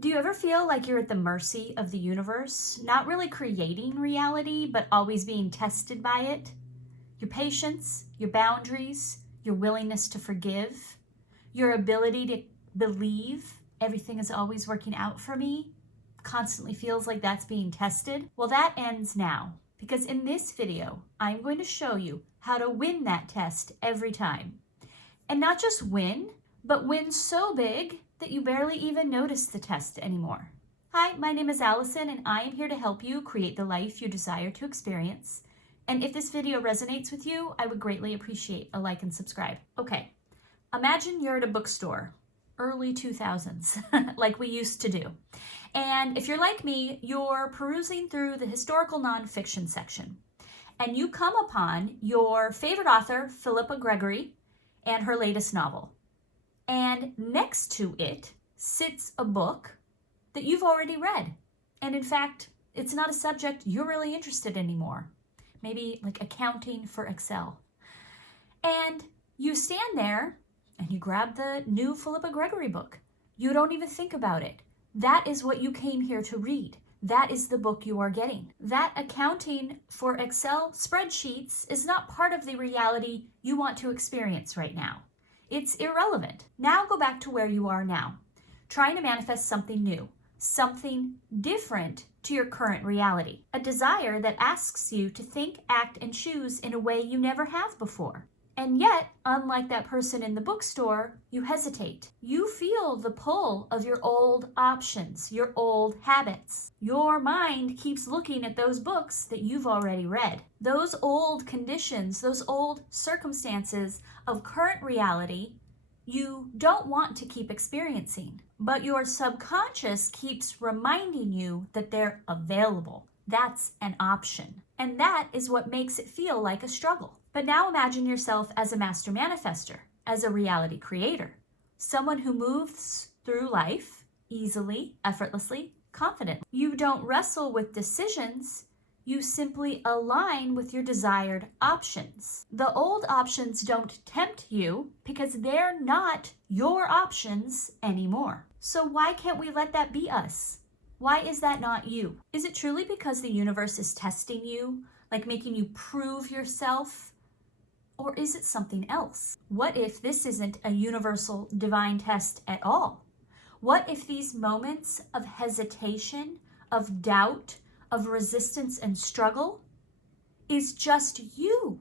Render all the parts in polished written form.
Do you ever feel like you're at the mercy of the universe, not really creating reality, but always being tested by it? Your patience, your boundaries, your willingness to forgive, your ability to believe everything is always working out for me, constantly feels like that's being tested? Well, that ends now, because in this video, I'm going to show you how to win that test every time. And not just win, but win so big that you barely even notice the test anymore. Hi, my name is Allison, and I am here to help you create the life you desire to experience. And if this video resonates with you, I would greatly appreciate a like and subscribe. Okay, imagine you're at a bookstore, early 2000s, like we used to do. And if you're like me, you're perusing through the historical nonfiction section. And you come upon your favorite author, Philippa Gregory, and her latest novel. And next to it sits a book that you've already read. And in fact, it's not a subject you're really interested in anymore. Maybe like accounting for Excel. And you stand there and you grab the new Philippa Gregory book. You don't even think about it. That is what you came here to read. That is the book you are getting. That accounting for Excel spreadsheets is not part of the reality you want to experience right now. It's irrelevant. Now go back to where you are now, trying to manifest something new, something different to your current reality, a desire that asks you to think, act, and choose in a way you never have before. And yet, unlike that person in the bookstore, you hesitate. You feel the pull of your old options, your old habits. Your mind keeps looking at those books that you've already read. Those old conditions, those old circumstances of current reality, you don't want to keep experiencing. But your subconscious keeps reminding you that they're available. That's an option. And that is what makes it feel like a struggle. But now imagine yourself as a master manifester, as a reality creator, someone who moves through life easily, effortlessly, confidently. You don't wrestle with decisions, you simply align with your desired options. The old options don't tempt you because they're not your options anymore. So why can't we let that be us? Why is that not you? Is it truly because the universe is testing you, like making you prove yourself? Or is it something else? What if this isn't a universal divine test at all? What if these moments of hesitation, of doubt, of resistance and struggle is just you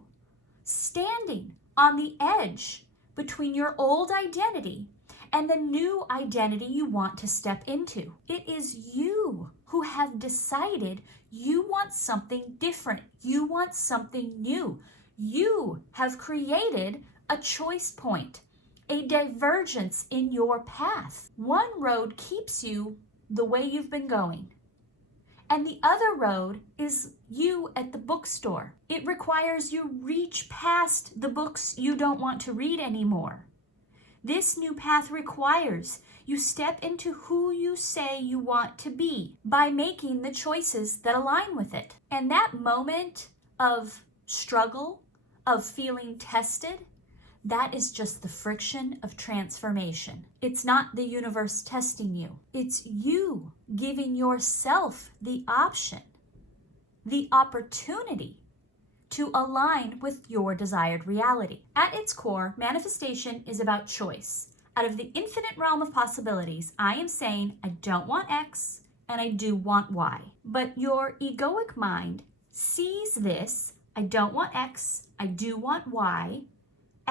standing on the edge between your old identity and the new identity you want to step into? It is you who have decided you want something different. You want something new. You have created a choice point, a divergence in your path. One road keeps you the way you've been going, and the other road is you at the bookstore. It requires you reach past the books you don't want to read anymore. This new path requires you step into who you say you want to be by making the choices that align with it. And that moment of struggle, of feeling tested, that is just the friction of transformation. It's not the universe testing you. It's you giving yourself the option, the opportunity to align with your desired reality. At its core, manifestation is about choice. Out of the infinite realm of possibilities, I am saying I don't want X and I do want Y. But your egoic mind sees this, I don't want X, I do want Y,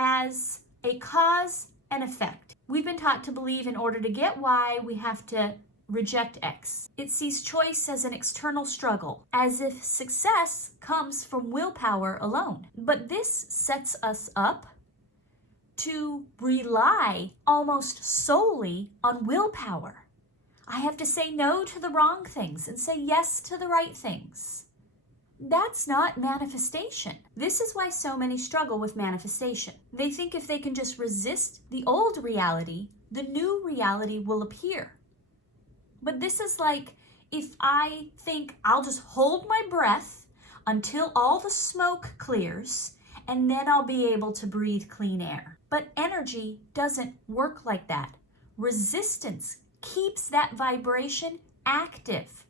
as a cause and effect. We've been taught to believe in order to get Y, we have to reject X. It sees choice as an external struggle, as if success comes from willpower alone. But this sets us up to rely almost solely on willpower. I have to say no to the wrong things and say yes to the right things. That's not manifestation. This is why so many struggle with manifestation. They think if they can just resist the old reality, the new reality will appear. But this is like if I think I'll just hold my breath until all the smoke clears and then I'll be able to breathe clean air. But energy doesn't work like that. Resistance keeps that vibration active.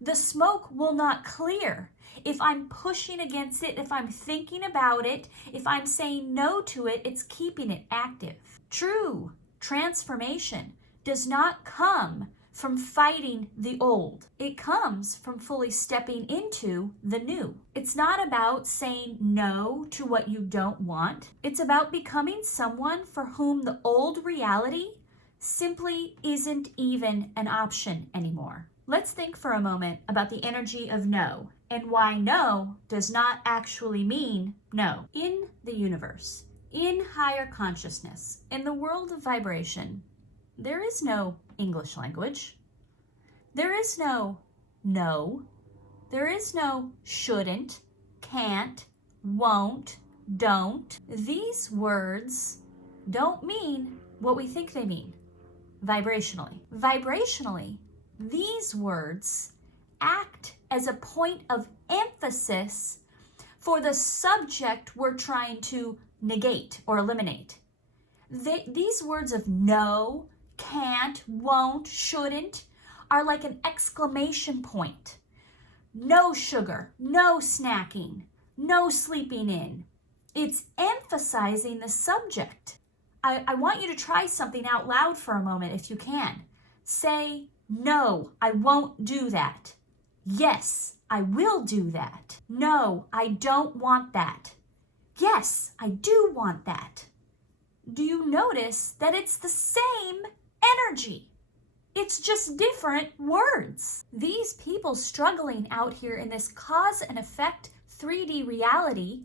The smoke will not clear if I'm pushing against it, if I'm thinking about it, if I'm saying no to it. It's keeping it active. True transformation does not come from fighting the old. It comes from fully stepping into the new. It's not about saying no to what you don't want. It's about becoming someone for whom the old reality simply isn't even an option anymore. Let's think for a moment about the energy of no and why no does not actually mean no. In the universe, in higher consciousness, in the world of vibration, there is no English language. There is no no. There is no shouldn't, can't, won't, don't. These words don't mean what we think they mean vibrationally. Vibrationally, these words act as a point of emphasis for the subject we're trying to negate or eliminate. These words of no, can't, won't, shouldn't are like an exclamation point. No sugar, no snacking, no sleeping in. It's emphasizing the subject. I want you to try something out loud for a moment if you can. Say, no, I won't do that. Yes, I will do that. No, I don't want that. Yes, I do want that. Do you notice that it's the same energy? It's just different words. These people struggling out here in this cause and effect 3D reality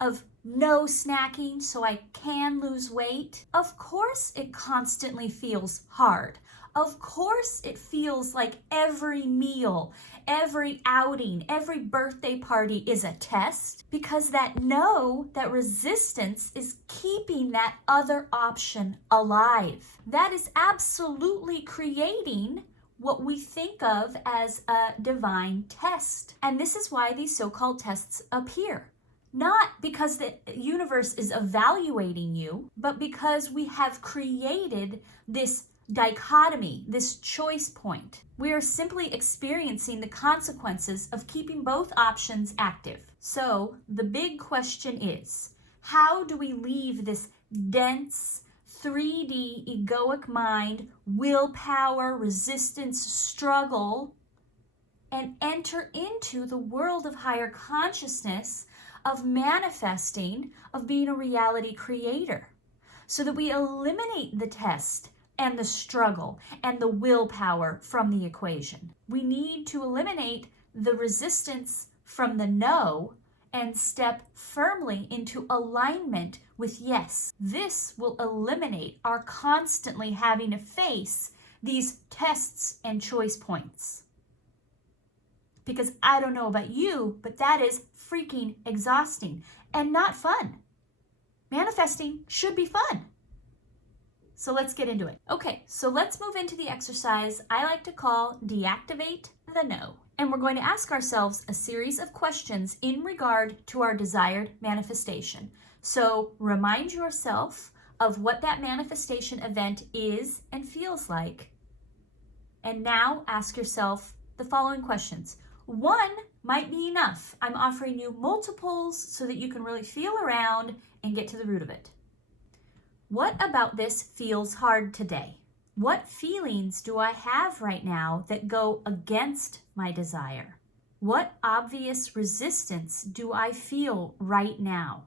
of no snacking so I can lose weight. Of course it constantly feels hard. Of course it feels like every meal, every outing, every birthday party is a test, because that no, that resistance is keeping that other option alive. That is absolutely creating what we think of as a divine test. And this is why these so-called tests appear. Not because the universe is evaluating you, but because we have created this dichotomy, this choice point. We are simply experiencing the consequences of keeping both options active. So the big question is, how do we leave this dense 3D egoic mind, willpower, resistance, struggle, and enter into the world of higher consciousness, of manifesting, of being a reality creator, so that we eliminate the test and the struggle and the willpower from the equation. We need to eliminate the resistance from the no and step firmly into alignment with yes. This will eliminate our constantly having to face these tests and choice points. Because I don't know about you, but that is freaking exhausting and not fun. Manifesting should be fun. So let's get into it. Okay, so let's move into the exercise I like to call Deactivate the No. And we're going to ask ourselves a series of questions in regard to our desired manifestation. So remind yourself of what that manifestation event is and feels like. And now ask yourself the following questions. One might be enough. I'm offering you multiples so that you can really feel around and get to the root of it. What about this feels hard today? What feelings do I have right now that go against my desire? What obvious resistance do I feel right now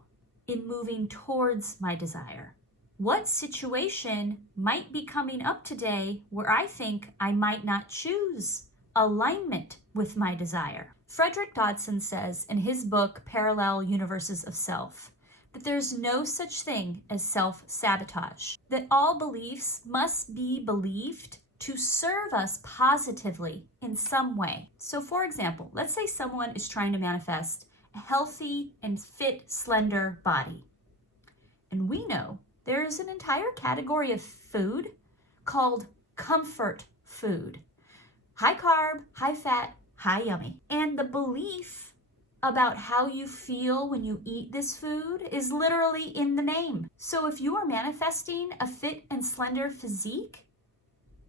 in moving towards my desire? What situation might be coming up today where I think I might not choose alignment with my desire? Frederick Dodson says in his book, Parallel Universes of Self, that there's no such thing as self-sabotage, that all beliefs must be believed to serve us positively in some way. So for example, let's say someone is trying to manifest a healthy and fit, slender body. And we know there is an entire category of food called comfort food. High carb, high fat, high yummy. And the belief about how you feel when you eat this food is literally in the name. So if you are manifesting a fit and slender physique,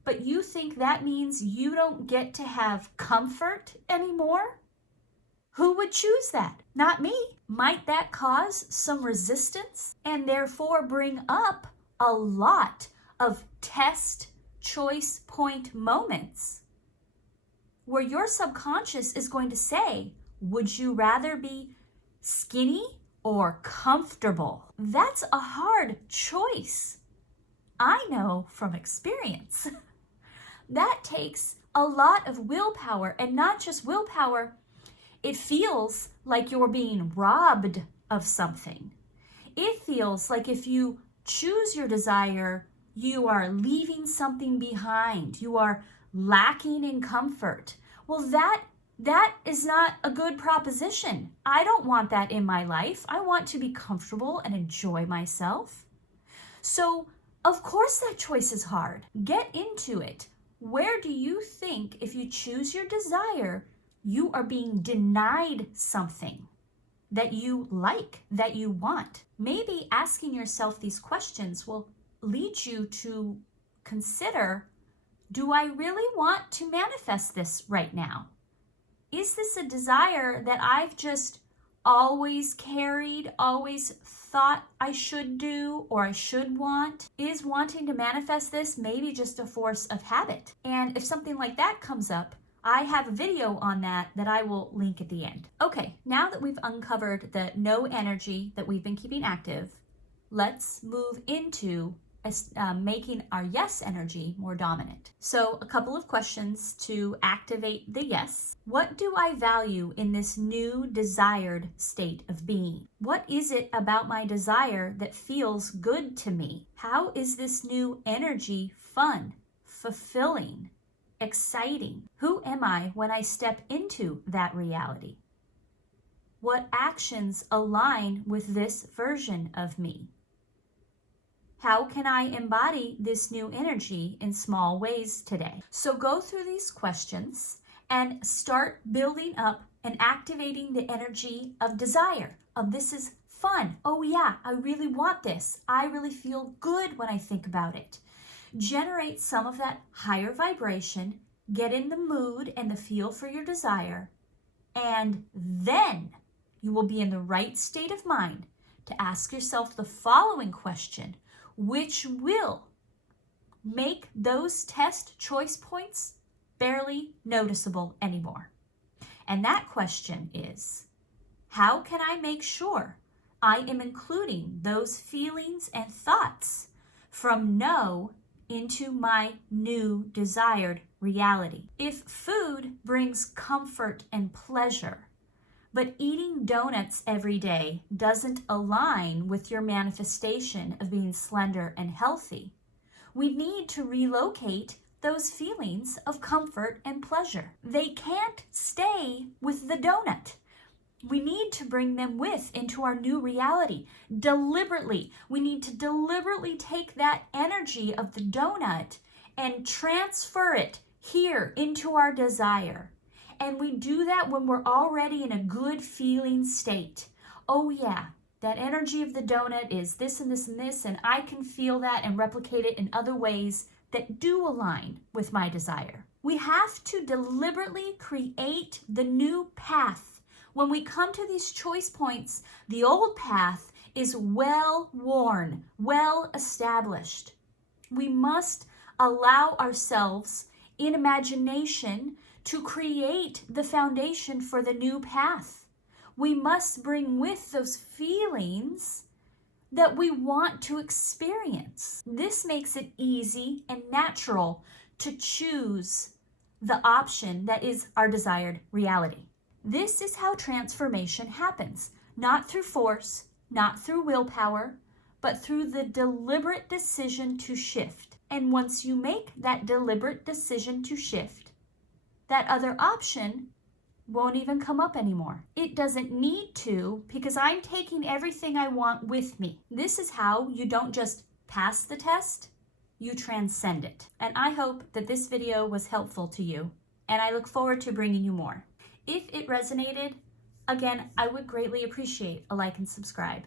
but you think that means you don't get to have comfort anymore? Who would choose that? Not me. Might that cause some resistance and therefore bring up a lot of test choice point moments where your subconscious is going to say, would you rather be skinny or comfortable? That's a hard choice. I know from experience. That takes a lot of willpower, and not just willpower. It feels like you're being robbed of something. It feels like if you choose your desire, you are leaving something behind. You are lacking in comfort. Well, that is not a good proposition. I don't want that in my life. I want to be comfortable and enjoy myself. So, of course, that choice is hard. Get into it. Where do you think, if you choose your desire, you are being denied something that you like, that you want? Maybe asking yourself these questions will lead you to consider, do I really want to manifest this right now? Is this a desire that I've just always carried, always thought I should do or I should want? Is wanting to manifest this maybe just a force of habit? And if something like that comes up, I have a video on that I will link at the end. Okay, now that we've uncovered the no energy that we've been keeping active, let's move into making our yes energy more dominant. So a couple of questions to activate the yes. What do I value in this new desired state of being? What is it about my desire that feels good to me? How is this new energy fun, fulfilling, exciting? Who am I when I step into that reality? What actions align with this version of me? How can I embody this new energy in small ways today? So go through these questions and start building up and activating the energy of desire, of this is fun. Oh yeah, I really want this. I really feel good when I think about it. Generate some of that higher vibration, get in the mood and the feel for your desire, and then you will be in the right state of mind to ask yourself the following question, which will make those test choice points barely noticeable anymore. And that question is, how can I make sure I am including those feelings and thoughts from no into my new desired reality? If food brings comfort and pleasure, but eating donuts every day doesn't align with your manifestation of being slender and healthy, we need to relocate those feelings of comfort and pleasure. They can't stay with the donut. We need to bring them into our new reality. Deliberately, we need to deliberately take that energy of the donut and transfer it here into our desire. And we do that when we're already in a good feeling state. Oh yeah, that energy of the donut is this and this and this, and I can feel that and replicate it in other ways that do align with my desire. We have to deliberately create the new path. When we come to these choice points, the old path is well worn, well established. We must allow ourselves in imagination to create the foundation for the new path. We must bring with those feelings that we want to experience. This makes it easy and natural to choose the option that is our desired reality. This is how transformation happens, not through force, not through willpower, but through the deliberate decision to shift. And once you make that deliberate decision to shift, that other option won't even come up anymore. It doesn't need to, because I'm taking everything I want with me. This is how you don't just pass the test, you transcend it. And I hope that this video was helpful to you, and I look forward to bringing you more. If it resonated, again, I would greatly appreciate a like and subscribe.